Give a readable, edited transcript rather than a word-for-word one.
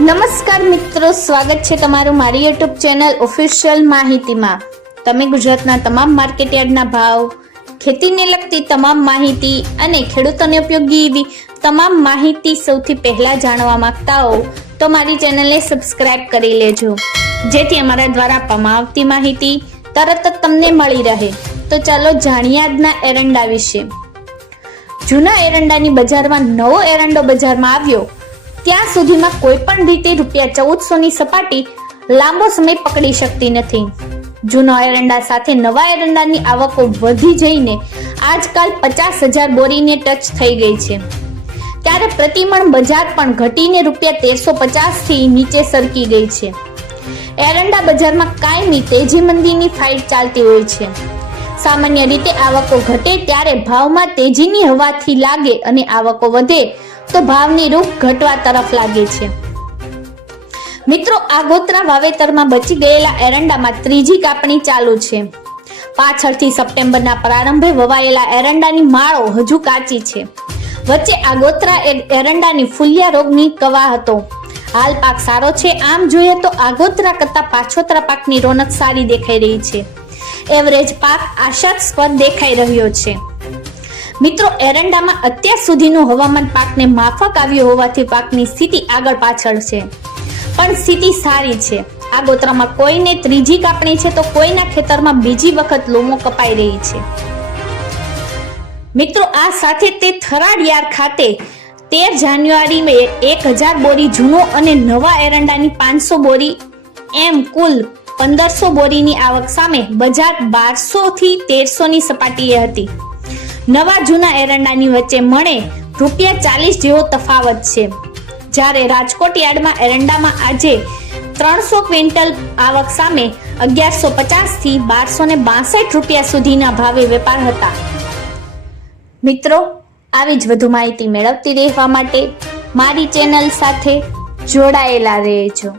નમસ્કાર મિત્રો, સ્વાગત છે તમારું મારી યુટ્યુબ ચેનલ ઓફિશિયલ માહિતીમાં। તમે ગુજરાતના તમામ માર્કેટયાર્ડના ભાવ, ખેતીને લગતી તમામ માહિતી અને ખેડૂતોને ઉપયોગી એવી તમામ માહિતી સૌથી પહેલા જાણવા માંગતા હો તો મારી ચેનલને સબસ્ક્રાઇબ કરી લેજો, જેથી અમારા દ્વારા આપવામાં આવતી માહિતી તરત જ તમને મળી રહે। તો ચાલો જાણીએ આજના એરંડા વિશે। જૂના એરંડાની બજારમાં નવો એરંડો બજારમાં આવ્યો ત્યાં સુધીમાં કોઈ પણ રીતે ₹1400 ની સપાટી લાંબો સમય પકડી શકતી નથી। જૂનો એરંડા સાથે નવા એરંડાની આવકો વધી જઈને આજકાલ 50,000 બોરીને ટચ થઈ ગઈ છે, ત્યારે પ્રતિમણ બજાર પણ ઘટીને ₹1350 થી નીચે સરકી ગઈ છે। એરંડા બજારમાં કાયમી તેજી મંદીની ફાઇટ ચાલતી હોય છે। સામાન્ય રીતે આવકો ઘટે ત્યારે ભાવમાં તેજીની હવાથી લાગે અને આવકો વધે તો ભાવની રૂખ ઘટવા તરફ લાગે છે। મિત્રો, આગોતરા વાવેતરમાં બચી ગયેલા એરંડામાં ત્રીજી કાપણી ચાલુ છે। પાછળથી સપ્ટેમ્બરના પ્રારંભે વવાયેલા એરંડાની માળો હજુ કાચી છે। વચ્ચે આગોતરા એરંડાની ફૂલિયા રોગની કવા હતો। હાલ પાક સારો છે। આમ જોઈએ તો આગોતરા કરતા પાછોતરા પાકની રોનક સારી દેખાઈ રહી છે। એવરેજ પાક આશાસ્પદ દેખાઈ રહ્યો છે। મિત્રો, એરંડામાં અત્યાર સુધીનું હવામાન પાકને માફક આવ્યું હોવાથી પાકની સ્થિતિ આગળ પાછળ છે, પણ સ્થિતિ સારી છે। આગોતરામાં કોઈને ત્રીજી કાપણી છે તો કોઈના ખેતરમાં બીજી વખત લોમો કપાઈ રહી છે। મિત્રો, આ સાથે તે થરાડિયાર ખાતે 13 જાન્યુઆરી 1000 બોરી જૂનો અને નવા એરંડાની 500 બોરી એમ કુલ 1500 બોરીની આવક સામે બજાર 1200 થી 1300 ની સપાટીએ હતી। નવા જૂના એરંડાની વચ્ચે મળે ₹40 જેવો તફાવત છે, જ્યારે રાજકોટ યાર્ડમાં એરંડામાં આજે 300 ક્વિન્ટલ આવક સામે 1150 થી ₹1262 સુધીના ભાવે વેપાર હતા। મિત્રો, આવી જ વધુ માહિતી મેળવતી રહેવા માટે મારી ચેનલ સાથે જોડાયેલા રહેજો।